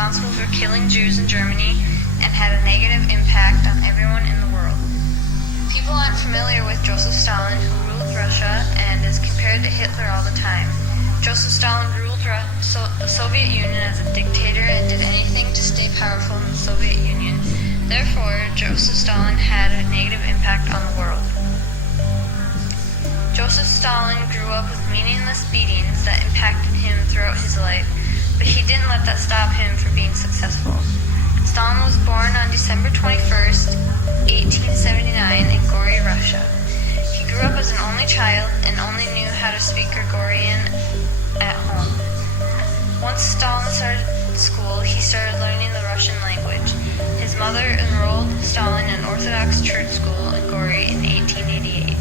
responsible for killing Jews in Germany and had a negative impact on everyone in the world. People aren't familiar with Joseph Stalin, who ruled Russia and is compared to Hitler all the time. Joseph Stalin ruled the Soviet Union as a dictator and did anything to stay powerful in the Soviet Union. Therefore, Joseph Stalin had a negative impact on the world. Joseph Stalin grew up with meaningless beatings that impacted him throughout his life, but he didn't let that stop him from being successful. Stalin was born on December 21st, 1879 in Gori, Russia. He grew up as an only child and only knew how to speak Gregorian at home. Once Stalin started school, he started learning the Russian language. His mother enrolled Stalin in an Orthodox church school in Gori in 1888.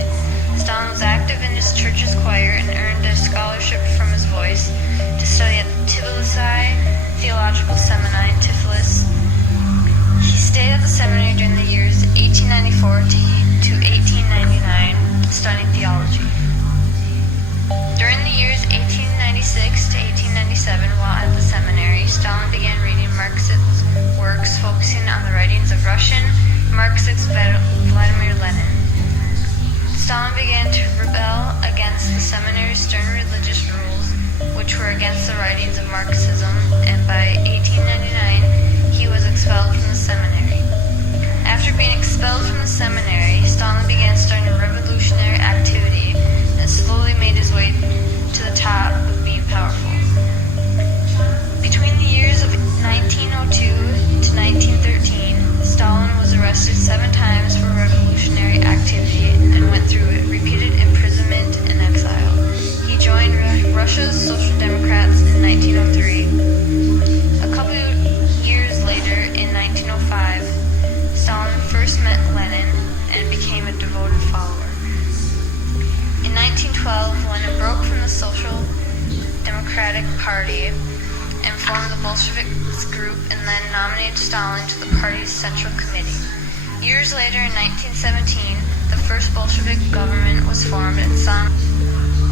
Stalin was active in his church's choir and earned a scholarship from his voice to study at the Tbilisi Theological Seminary in Tiflis. He stayed at the seminary during the years 1894 to 1899, studying theology. During the years 1896 to 1897, while at the seminary, Stalin began reading Marxist works focusing on the writings of Russian Marxist Vladimir Lenin. Stalin began to rebel against the seminary's stern religious rules, which were against the writings of Marxism, and by 1899, he was expelled from the seminary. After being expelled from the seminary, Stalin began starting a revolutionary activity and slowly made his way to the top of being powerful. Between the years of 1902 to 1913, Stalin was arrested 7 times for revolutionary activity and went through repeated imprisonment and exile. He joined Russia's Social Democrats in 1903. A couple years later, in 1905, Stalin first met Lenin and became a devoted follower. In 1912, Lenin broke from the Social Democratic Party and formed the Bolshevik group and then nominated Stalin to the party's Central Committee. Years later, in 1917, the first Bolshevik government was formed and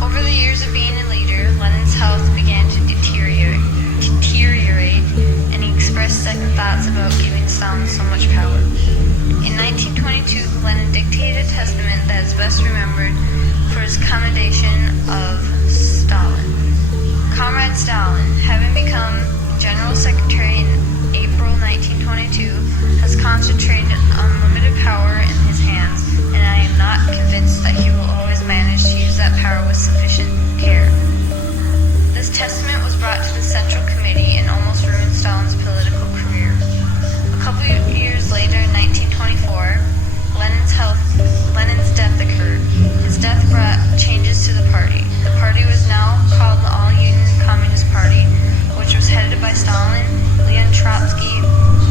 over the years of being a leader, Lenin's health began to deteriorate, and he expressed second thoughts about giving Stalin so much power. In 1922, Lenin dictated a testament that is best remembered for his commendation of Stalin. Comrade Stalin, having become General Secretary in April 1922, has concentrated unlimited power in his hands, and I am not convinced that he will always manage to use that power with sufficient care. This testament was brought to the Central Committee and almost ruined Stalin's political career. A couple years later, in 1924, Lenin's death occurred. His death brought changes to the party. The party was now called the All-Union Communist Party, which was headed by Stalin, Leon Trotsky,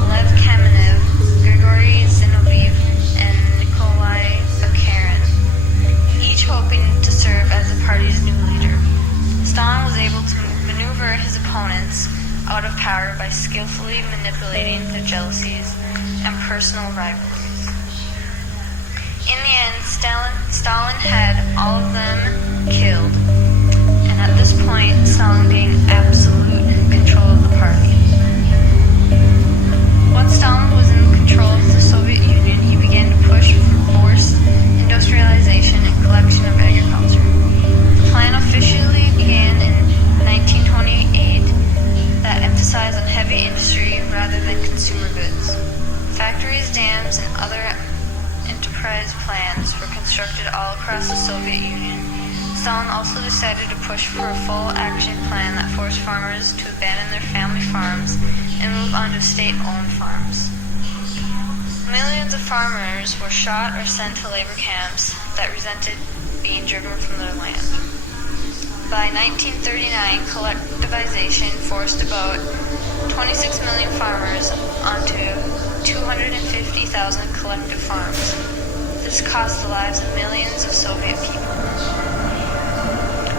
Lev Kamenev, Grigory Zinoviev, and Nikolai Bukharin, each hoping to serve as the party's new leader. Stalin was able to maneuver his opponents out of power by skillfully manipulating their jealousies and personal rivalries. In the end, Stalin had all of them killed, and at this point, Stalin gained absolute control of the party. Once Stalin was in control of the Soviet Union, he began to push for forced industrialization and collection of agriculture. The plan officially began in 1928 that emphasized on heavy industry rather than consumer goods. Factories, dams, and other enterprise plans were constructed all across the Soviet Union. Stalin also decided to push for a full action plan that forced farmers to abandon their family farms and move on to state-owned farms. Millions of farmers were shot or sent to labor camps that resented being driven from their land. By 1939, collectivization forced about 26 million farmers onto 250,000 collective farms. This cost the lives of millions of Soviet people.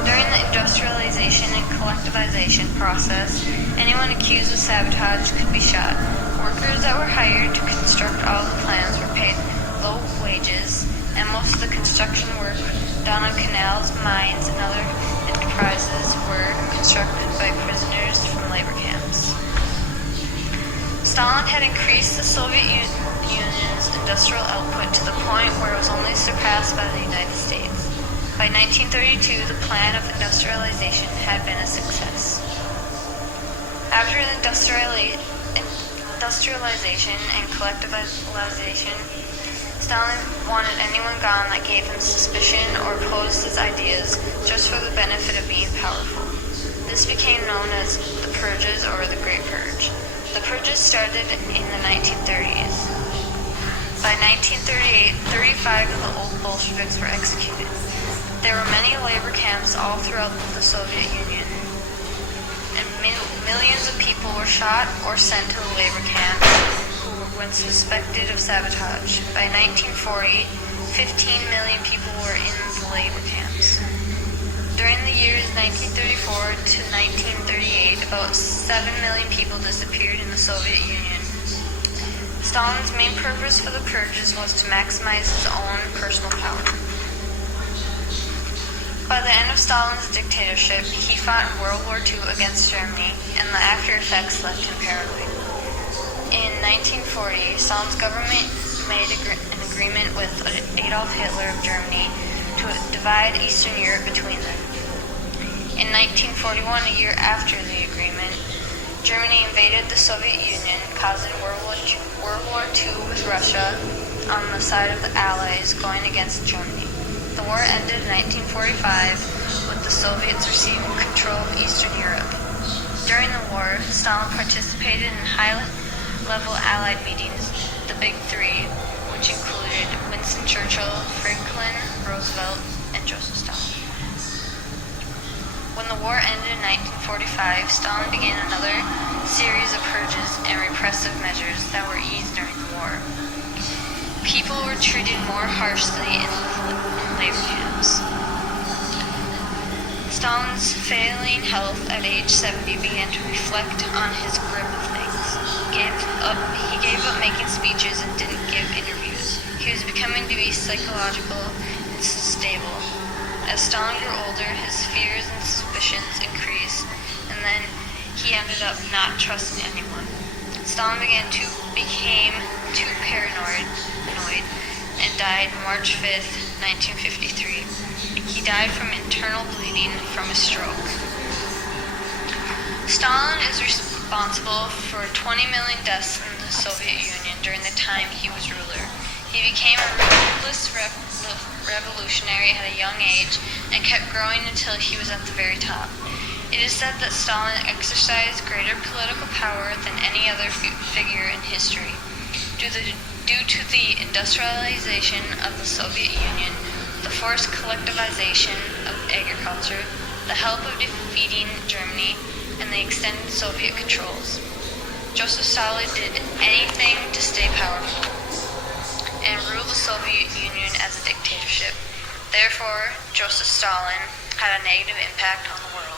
During the industrialization and collectivization process, anyone accused of sabotage could be shot. Workers that were hired to construct all the plans were paid low wages, and most of the construction work done on canals, mines, and other enterprises were constructed by prisoners from labor camps. had increased the Soviet Union's industrial output to the point where it was only surpassed by the United States. By 1932, the plan of industrialization had been a success. After industrialization and collectivization, Stalin wanted anyone gone that gave him suspicion or opposed his ideas just for the benefit of being powerful. This became known as the Purges or the Great Purge. The Purges started in the 1930s. By 1938, 35 of the old Bolsheviks were executed. There were many labor camps all throughout the Soviet Union, and millions of people were shot or sent to the labor camps who were suspected of sabotage. By 1940, 15 million people were in the labor camps. During the years 1934 to 1938, about 7 million people disappeared in the Soviet Union. Stalin's main purpose for the purges was to maximize his own personal power. By the end of Stalin's dictatorship, he fought in World War II against Germany, and the after effects left him paranoid. In 1940, Stalin's government made an agreement with Adolf Hitler of Germany to divide Eastern Europe between them. In 1941, a year after the agreement, Germany invaded the Soviet Union, causing World War II with Russia on the side of the Allies going against Germany. The war ended in 1945 with the Soviets receiving control of Eastern Europe. During the war, Stalin participated in high-level Allied meetings, the Big Three, which included Winston Churchill, Franklin Roosevelt, and Joseph Stalin. When the war ended in 1945, Stalin began another series of purges and repressive measures that were eased during the war. People were treated more harshly in labor camps. Stalin's failing health at age 70 began to reflect on his grip of things. He gave up making speeches and didn't give interviews. He was becoming to be psychological and unstable. As Stalin grew older, his fears and suspicions increased, and then he ended up not trusting anyone. Stalin became too paranoid and died March 5th, 1953. He died from internal bleeding from a stroke. Stalin is responsible for 20 million deaths in the Soviet Union during the time he was ruler. He became a ruthless revolutionary at a young age and kept growing until he was at the very top. It is said that Stalin exercised greater political power than any other figure in history. Due to the industrialization of the Soviet Union, the forced collectivization of agriculture, the help of defeating Germany, and the extended Soviet controls, Joseph Stalin did anything to stay powerful and rule the Soviet Union as a dictatorship. Therefore, Joseph Stalin had a negative impact on the world.